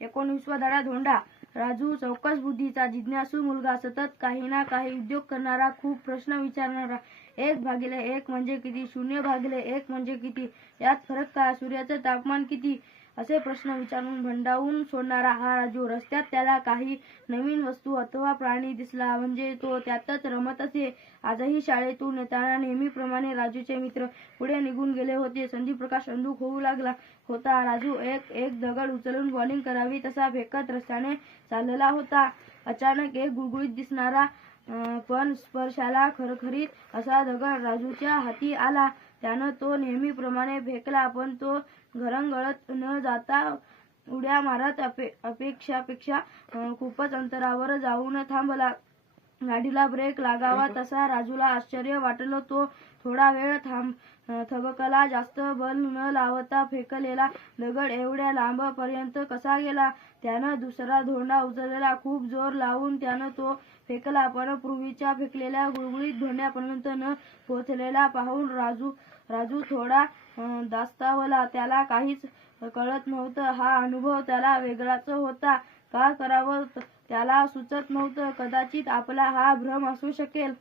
19वा धडा धोंडा. राजू चौकस बुद्धीचा, जिज्ञासू मुलगा, सतत काही ना काही उद्योग करणारा, खूप प्रश्न विचारणारा. 1/1 म्हणजे किती, 0/1 म्हणजे किती, यात फरक काय, सूर्याचे तापमान किती, असे प्रश्न विचारून भंडावून सोडणारा हा राजू. रस्त्यात त्याला काही नवीन वस्तू अथवा प्राणी दिसला म्हणजे तो त्यातच रमत असे. आजही शाळेतून येताना नेहमीप्रमाणे राजूचे मित्र पुढे निघून गेले होते. संदीपप्रकाश अंधुक होऊ लागला होता. राजू एक दगड उचलून बॉलिंग करावी तसा फेकत रस्त्याने चालला होता. अचानक एक गुळगुळीत दिसणारा पण स्पर्शाला खरखरीत असा दगड राजूच्या हाती आला. त्यानं तो नेहमीप्रमाणे फेकला, पण तो घरंगळत न जाता उड्या मारत अपेक्षेपेक्षा खूपच अंतरावर जाऊन थांबला. गाडीला ब्रेक लागावा तसा राजूला आश्चर्य वाटलं. तो थोडा वेळ थबकला. जास्त बल न लावता फेकलेला दगड एवढ्या लांबपर्यंत कसा गेला? त्यानं दुसरा धोंडा उचलला. खूप जोर लावून त्यानं तो फेकला, पण पूर्वीच्या फेकलेल्या गुळगुळीत धोंड्यापर्यंत न पोहोचलेला पाहून राजू थोडा धास्तावला. त्याला काहीच कळत नव्हतं. हा अनुभव त्याला वेगळाच होता. काय करावं त्याला सुचत नव्हतं. कदाचित आपला हा भ्रम असू शकेल.